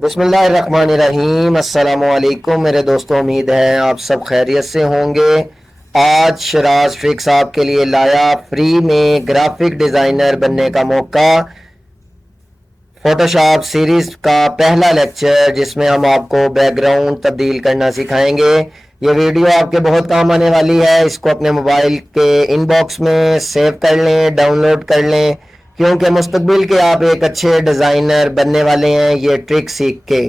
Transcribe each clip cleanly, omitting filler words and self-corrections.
बिस्मिल्लाहिर्रहमानिर्रहीम अस्सलामुअलैकुम मेरे दोस्तों, उम्मीद है आप सब खैरियत से होंगे। आज शराज ट्रिक्स आपके लिए लाया फ्री में ग्राफिक डिज़ाइनर बनने का मौका। फोटोशॉप सीरीज़ का पहला लेक्चर जिसमें हम आपको बैकग्राउंड तब्दील करना सिखाएंगे। ये वीडियो आपके बहुत काम आने वाली है। इसको अपने मोबाइल के इनबॉक्स में सेव कर लें, डाउनलोड कर लें, क्योंकि मुस्तकबिल के आप एक अच्छे डिज़ाइनर बनने वाले हैं ये ट्रिक सीख के।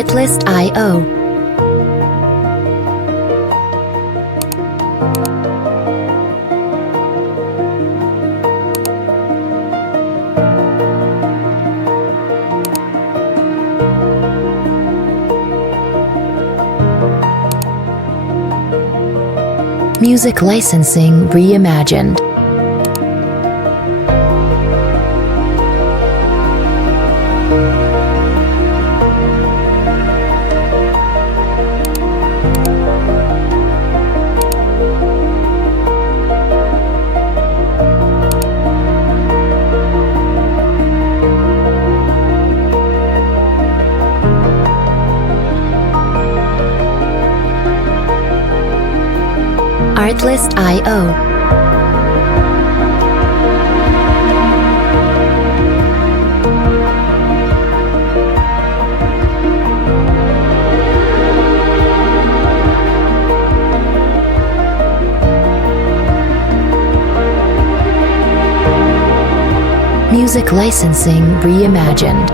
Artlist.io. Music licensing reimagined. Artlist.io. Music licensing reimagined.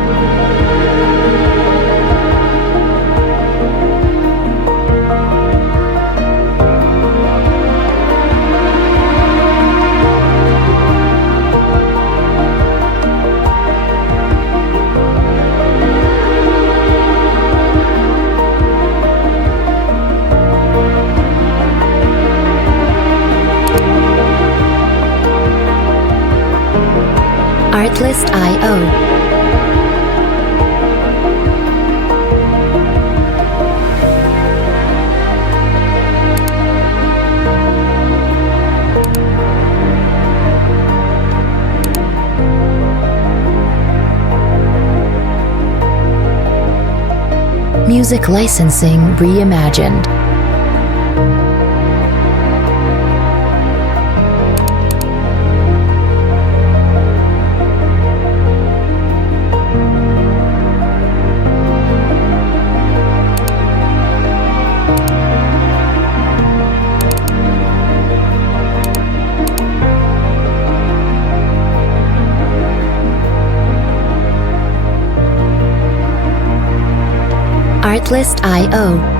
Artlist.io. Music licensing reimagined. Artlist.io.